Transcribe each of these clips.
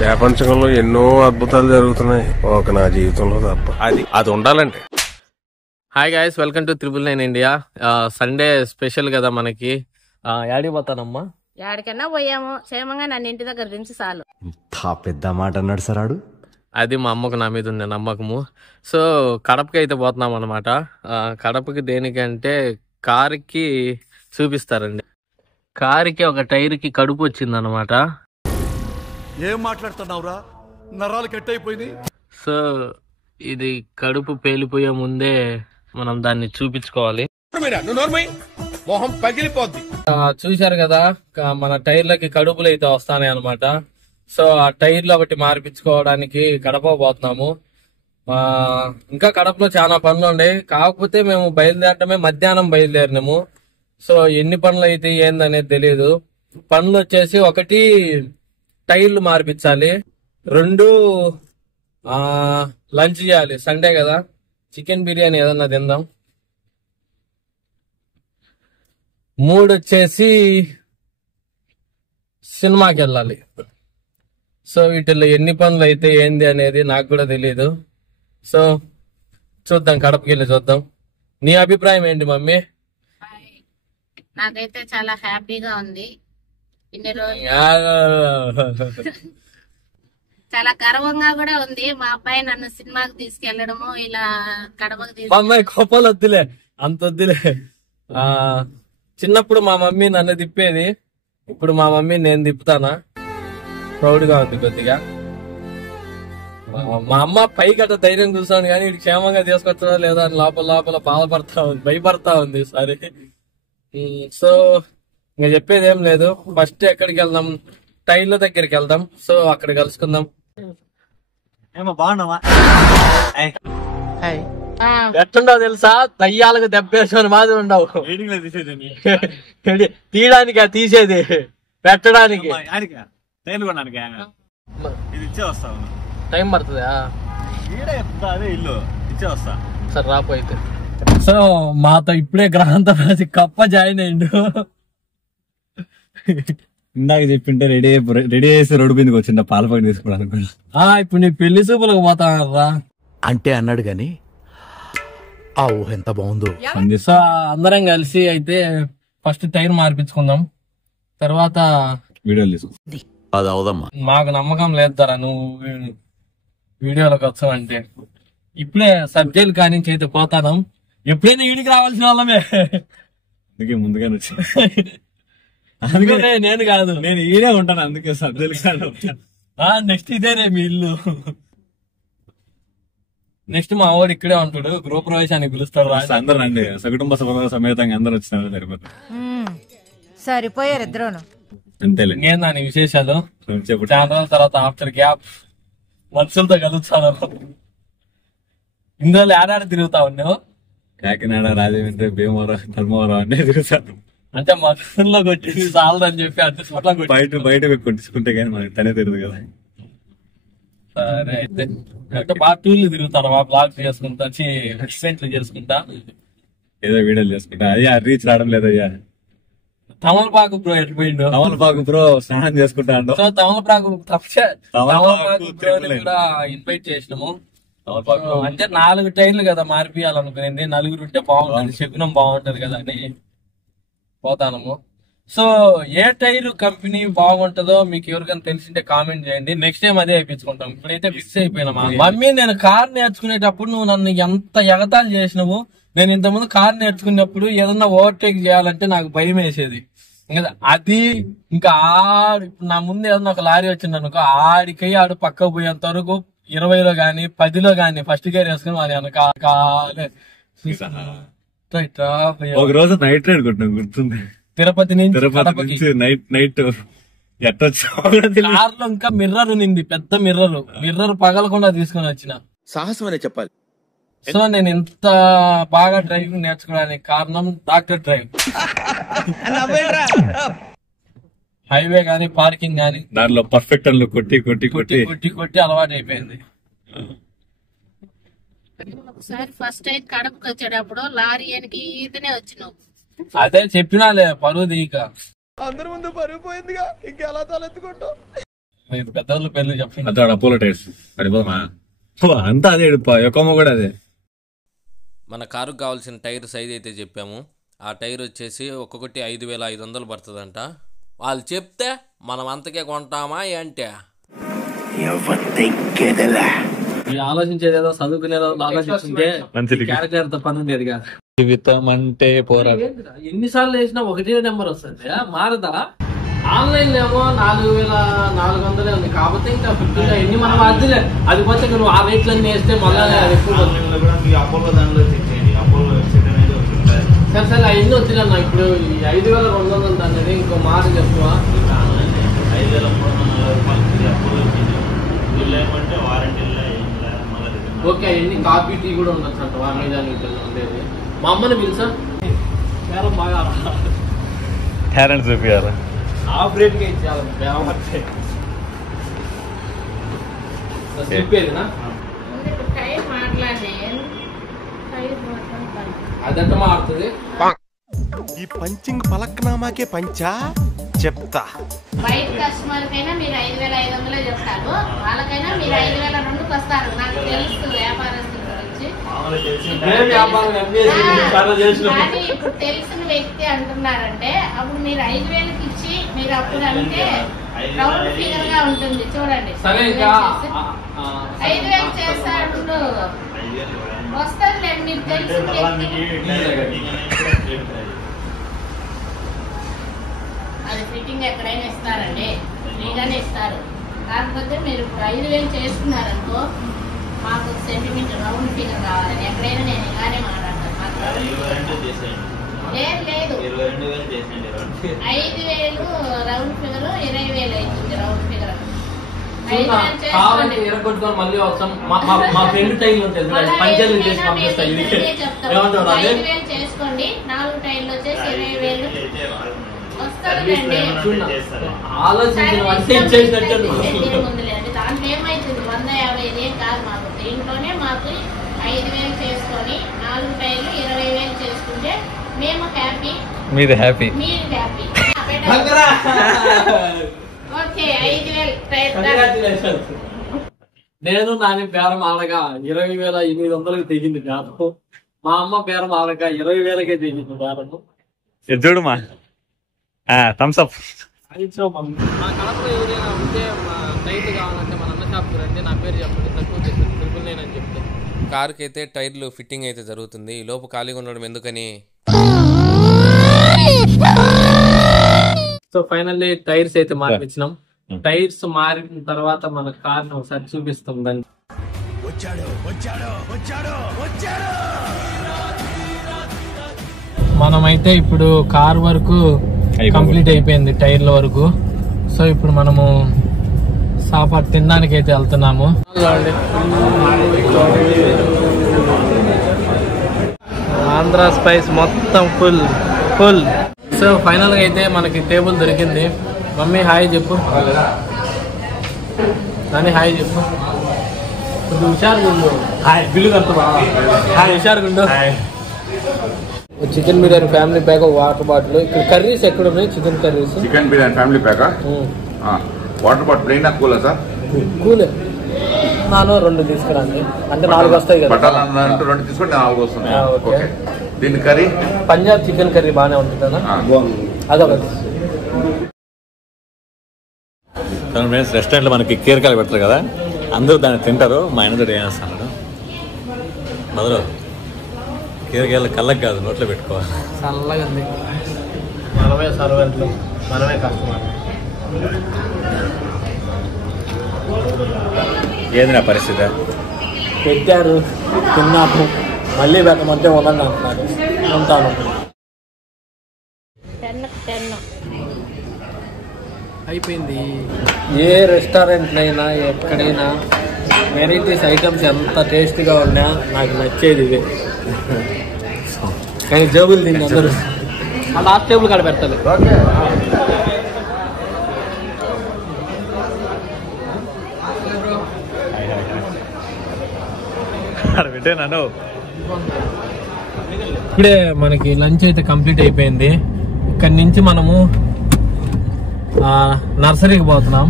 ప్రపంచంలో ఎన్నో అద్భుతాలు జరుగుతున్నాయి, ఒక నా జీవితంలో తప్ప. అది ఉండాలంటే. Hi guys, welcome to 999 India. Sunday special కదా మనకి. యాడికి పోతానమ్మా? యాడికన్నా పోయాము, క్షేమంగా నన్ను ఇంటి దగ్గర దించి చాలు. పెద్ద మాట అన్నాడు సార్ ఆడు. అది మా అమ్మకు నా మీద ఉండే నమ్మకము. సో కడపకి అయితే పోతున్నాం అనమాట. కడపకి దేనికంటే కారుకి చూపిస్తారండి. కారుకి ఒక టైర్కి కడుపు వచ్చింది అనమాట. ఏం మాట్లాడుతున్నావురా, నరాలు కట్ అయిపోయింది. సో ఇది కడుపు పేలిపోయే ముందే మనం దాన్ని చూపించుకోవాలి. చూశారు కదా, మన టైర్లకి కడుపులు అయితే వస్తాయి అనమాట. సో ఆ టైర్లు ఒకటి మార్పించుకోవడానికి కడప పోతున్నాము. ఇంకా కడపలో చాలా పనులు ఉండే, కాకపోతే మేము బయలుదేరటమే మధ్యాహ్నం బయలుదేరినాము. సో ఎన్ని పనులు అయితే ఏందనేది తెలియదు. పనులు వచ్చేసి ఒకటి టైర్లు మార్పించాలి, 2 లంచ్ చేయాలి, సండే కదా, చికెన్ బిర్యానీ ఏదన్నా తిందాం, 3 వచ్చేసి సినిమాకి వెళ్ళాలి. సో వీటిల్లో ఎన్ని పనులు అయితే ఏంది అనేది నాకు కూడా తెలియదు. సో చూద్దాం, కడపకి వెళ్ళి చూద్దాం. నీ అభిప్రాయం ఏంటి మమ్మీ? నాకైతే చాలా హ్యాపీగా ఉంది. ఇన్ని రోజులు చాలా గర్వంగా కూడా ఉంది. మా అబ్బాయి నన్ను సినిమాకి తీసుకెళ్లడము, ఇలా కడపకి మా అమ్మాయి కోపాలు వద్దులే, అంత వద్దులే. చిన్నప్పుడు మా మమ్మీ నన్ను తిప్పేది, ఇప్పుడు మా మమ్మీ నేను తిప్పుతానా, ప్రౌడ్ గా ఉంది కొద్దిగా. మా అమ్మ పై గట్ట ధైర్యం చూసాను కానీ ఇది క్షేమంగా తీసుకొచ్చా లేదా అని లోపల లోపల బాధపడతా ఉంది, భయపడతా ఉంది. సరే, సో ఇంకా చెప్పేది ఏం లేదు. ఫస్ట్ ఎక్కడికి వెళ్దాం? టైర్ల దగ్గరికి వెళ్దాం. సో అక్కడ కలుసుకుందాం. ఎట్టుండవు తెలుసా, దయ్యాలకు దెబ్బేసుకొని మాదిరి ఉండవు. తీయడానికి తీసేది, పెట్టడానికి టైం పడుతుందా? సరే రాపోయితే. సో మాతో ఇప్పుడే గ్రహంతో కప్ప జాయిన్ అయ్యిండు. ఇందాక చెప్పింటే రెడీ చేసి రోడ్డు మీదకి వచ్చిండ పాల ప్యాకెట్ తీసుకోవడానికి. ఇప్పుడు నీ పెళ్లి చూపులకు పోతానరా అంటే అన్నాడు గాని ఆ ఊహ ఎంత బాగుందో. సో అందరం కలిసి అయితే ఫస్ట్ టైర్ మార్పించుకుందాం, తర్వాత వీడియోలు తీసుకుందాం. అది అవదమ్మా, మాకు నమ్మకం లేదు ధర నువ్వు వీడియోలోకి వచ్చావంటే. ఇప్పుడే సబ్జెక్ట్ కానించి అయితే పోతాను. ఎప్పుడైనా వీడికి రావాల్సిన వాళ్ళమే, అందుకే ముందుగానే వచ్చి. అందుకనే నేను కాదు, నేను ఈడే ఉంటాను, అందుకే సబ్జెక్ట్. నెక్స్ట్ ఇదేనే మీ ఇల్లు. నెక్స్ట్ మా వాడు ఇక్కడే ఉంటాడు, గృహప్రవేశానికి పిలుస్తాడు. అందరూ రండి, సకుటుంబ సమేతంగా అందరూ వచ్చినారు, సరిపోతుంది. సరిపోయారు ఇద్దరును. అంతేలే. ఇంకేం దాని విశేషాలు? చాలా రోజుల తర్వాత ఆఫ్టర్ గ్యాప్ మనుషులతో కలుస్తాను. ఇందులో ఏడాడ తిరుగుతా ఉన్నావు? కాకినాడ, రాజమండ్రి, భీమవరం, ధర్మవరం అన్నీ తిరుగుతాను. అంటే మనుషుల్లో కొట్టేది చాలదని చెప్పి అంటే బయట కొట్టించుకుంటే కానీ మనకి తనే తెలియదు కదా. సరే అయితే అంటే బాగా టూర్లు తిరుగుతాను, బాగా బ్లాగ్ చేసుకుంటా, ఎక్స్పెంట్లు చేసుకుంటా, ఏదో వీడియోలు చేసుకుంటా. అయ్యా రీచ్ రావడం లేదయ్యా. తమలపాకు బ్రో ఎట్టిపోయిండు. తమలపాకు బ్రో స్నానం చేసుకుంటా. సో తమలపాకు తమలపాకు బ్రోని కూడా ఇన్వైట్ చేసినాము. అంటే 4 టైర్లు కదా మార్పియాలనుకునేది, 4 ఉంటే బాగుంటుంది, శకునం బాగుంటది కదా అని పోతాము. సో ఏ టైర్ కంపెనీ బాగుంటుందో మీకు ఎవరికైనా తెలిసింటే కామెంట్ చేయండి. నెక్స్ట్ టైం అదే వేయించుకుంటాం. ఇప్పుడైతే ఫిక్స్ అయిపోయినా. మమ్మీ, నేను కార్ నేర్చుకునేటప్పుడు నువ్వు నన్ను ఎంత ఎగతాళి చేసినావు. నేను ఇంతకుముందు కార్ నేర్చుకునేటప్పుడు ఏదన్నా ఓవర్టేక్ చేయాలంటే నాకు భయం వేసేది. అది ఇంకా ఇప్పుడు నా ముందు ఏదన్నా ఒక లారీ వచ్చింది అనుకో, ఆడికి ఆడు పక్కకు పోయేంత వరకు 20లో గాని 10లో గాని ఫస్ట్ గేర్ వేసుకుని వాడి వెనకాలే. ఒక రోజు నైట్ రైడ్ కొట్టినా గుర్తుంది, తిరుపతి నుంచి నైట్ కార్లో. ఇంకా మిర్రర్ ఉంది, పెద్ద మిర్రర్ పగలకుండా తీసుకుని వచ్చిన. సాహసం అనే చెప్పాలి. సో నేను ఇంత బాగా డ్రైవింగ్ నేర్చుకోవడానికి కారణం డాక్టర్ డ్రైవ్. హైవే గానీ పార్కింగ్ గానీ దానిలో పర్ఫెక్ట్ అని కొట్టి కొట్టి కొట్టి కొట్టి కొట్టి అలవాటు అయిపోయింది. ఒకసారి ఫస్ట్ టైం కడపకి వచ్చేటప్పుడు లారీ వెనక ఈతనే వచ్చినావు. అదే చెప్పినాలే, పరువు దీక అందరి ముందు పరుగు పోయిందిగా, ఇంకెలా తలెత్తుకుంటావు. పెద్దవాళ్ళు పేర్లు చెప్పండి. అతడు అపోలో టైర్స్ అడిపోమా అంతా అదే యొక్కమ్మ కూడా అదే. మన కారుకు కావాల్సిన టైర్ సైజ్ అయితే చెప్పాము. ఆ టైర్ వచ్చేసి ఒక్కొక్కటి 5,500 పడుతుందంట. వాళ్ళు చెప్తే మనం అంతకే కొంటామా అంటే ఆలోచించేది ఏదో చదువుకునేదో ఆలోచించుంటే క్యారెక్టర్ తో పని ఉండేది కాదు. జీవితం అంటే పోరాడు. ఎన్నిసార్లు వేసినా ఒకటే నెంబర్ వస్తుంది, మారదా? ఆన్లైన్ లో ఏమో 4,400 ఉంది. కాకపోతే ఇంకా 50 ఎన్ని మనం అదిలే అది పోతే నువ్వు ఆ రేట్లన్నీ వేస్తే మళ్ళీ ఎక్కువ. సరే సరే అవన్నీ వచ్చినా ఇప్పుడు 5,200 అనేది ఇంకో మాట చెప్తా. ఓకే ఎన్ని కాఫీ టీ కూడా ఉండొచ్చు అంట వారానికి ఉండేది. మా అమ్మని పిలుసా బేరం బాగా టాలెంట్ చూపియాలి. హాఫ్ రేట్ గా ఇచ్చేయాలి బేరం అంటే చెప్పేదినా అదంతా మారుతుంది. ఈ పంచింగ్ పలక్నామాకే పంచా చెప్తా. బయట కస్టమర్ కైనా మీరు 5,500 చెప్తారు, వాళ్ళకైనా మీరు 5,200 వస్తారు. నాకు తెలుసు వ్యాపారస్తుల గురించి. కానీ ఇప్పుడు తెలిసిన వ్యక్తి అంటున్నారంటే అప్పుడు మీరు 5,000కి ఇచ్చి మీరు అప్పుడు అంటే రౌండ్ ఫిగర్ గా ఉంటుంది. చూడండి 5,000 చేస్తాడు వస్తుంది. మీరు తెలిసిన అది ఫిట్టింగ్ ఎక్కడైనా ఇస్తారండి, ఫ్రీగానే ఇస్తారు. కాకపోతే మీరు ఇప్పుడు 5,000 చేసుకున్నారనుకో మాకు సెంటిమీటర్ రౌండ్ ఫిగర్ కావాలని ఎక్కడైనా నేను ఇలానే మాట్లాడతాను. లేదు 5,000 రౌండ్ ఫిగర్ 20,000 అవుతుంది. రౌండ్ ఫిగర్ మళ్ళీ వస్తాం. మా ఫ్రెండ్ టైల్ ఉంటుంది పంచాయతీ చేసి పంపిస్తాయి. 5,000 చేసుకోండి, 4 టైర్లు వచ్చేసి 20,000 వస్తుందండి. ఆలోచించిన దాంట్లో ఏమైతుంది 150 కాదు మాకు. దీంట్లోనే మాకు 5,000 చేసుకొని 4 టైర్లు 20,000 చేసుకుంటే మేము హ్యాపీ, మీరు హ్యాపీ, మీరు హ్యాపీ. ఓకే 5,000 నేను నాని బేరం ఆడగా 20,800కి తెగింది బేరం. మా అమ్మ బేరం ఆడగా 20,000కే తెగింది బేరం. చూడుమా థమ్స్ అప్. మా కడపలో ఏదైనా ఉంటే మా టైర్లు కావాలంటే మన అన్న షాప్కి రండి, నా పేరు చెప్పండి, తక్కువ చేస్తాను 999 అని చెప్తే. కారుకి అయితే టైర్లు ఫిట్టింగ్ అయితే జరుగుతుంది. ఈ లోపు ఖాళీగా ఉండడం ఎందుకని సో ఫైనల్లీ టైర్స్ అయితే మార్పించినాం. టైర్స్ మారిన తర్వాత మన కార్ ఒకసారి చూపిస్తాం. దాన్ని మనమైతే ఇప్పుడు కార్ వరకు కంప్లీట్ అయిపోయింది, టైర్ల వరకు. సో ఇప్పుడు మనము సాఫా తినడానికి అయితే వెళ్తున్నాము. ఆంధ్ర స్పైస్ మొత్తం ఫుల్ ఫుల్. సో ఫైనల్ గా అయితే మనకి టేబుల్ దొరికింది. మమ్మీ హాయ్ చెప్పు, నాని హాయ్ చెప్పు. కొంచెం హుషారుగా ఉండు. బిల్లు కడతా హుషారుగా ఉండు. Chicken biryani family pack, water bottle. ఇక్కడ కర్రీస్ ఎక్కడ ఉన్నాయి? Chicken curries, chicken biryani family pack, water bottle plain కూలా సార్? కూలే. నాలో 2 తీసుకురండి, అంటే 4 వస్తాయి కదా. బటర్ 2 తీసుకుంటే 4 వస్తున్నాయి. ఓకే. దీని కర్రీ పంజాబ్ చికెన్ కర్రీ బాగానే ఉంటుంది కదా, అదొకటి. రెస్టారెంట్ లో మనకి కీరకాయలు పెడతారు కదా, అందరూ దాన్ని తింటారు. మా ఆయన ఏం చేస్తాడు మొదలు కీరకాయలు కళ్ళకి కాదు నోట్లో పెట్టుకోవాలి. చల్లగా ఉంది. మనమే సర్వెంట్లు, మనమే కస్టమర్. ఏంది నా పరిస్థితి? పెట్టారు, తిన్నాము, మళ్ళీ పెట్టమంటే ఉండండి అంటున్నారు. ఉంటాను. అయిపోయింది. ఏ రెస్టారెంట్లో అయినా ఎక్కడైనా వెరైటీస్ ఐటమ్స్ ఎంత టేస్ట్గా ఉన్నా నాకు నచ్చేది ఇదే. కానీ జేబులు తిండి అందరూ ఆ లాస్ట్ టేబుల్ కాడ పెడతారు. ఇప్పుడే మనకి లంచ్ అయితే కంప్లీట్ అయిపోయింది. ఇక్కడి నుంచి మనము నర్సరీకి పోతున్నాం.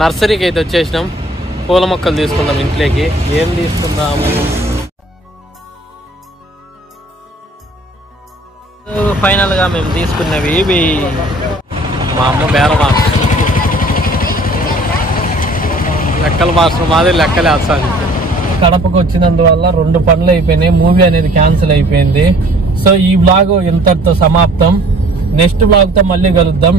నర్సరీకి అయితే వచ్చేసినాం. పూల మొక్కలు తీసుకుందాం ఇంట్లోకి. ఏం తీసుకుందాము? ఫైనల్ గా మేము తీసుకున్నవి ఇవి. మా అమ్మ బేరమా లెక్కలు మాస్టర్ మాది లెక్కలే అసలు. కడపకు వచ్చినందువల్ల 2 పనులు అయిపోయినాయి. మూవీ అనేది క్యాన్సిల్ అయిపోయింది. సో ఈ బ్లాగ్ ఇంతటితో సమాప్తం. నెక్స్ట్ బ్లాగ్ తో మళ్ళీ కలుద్దాం.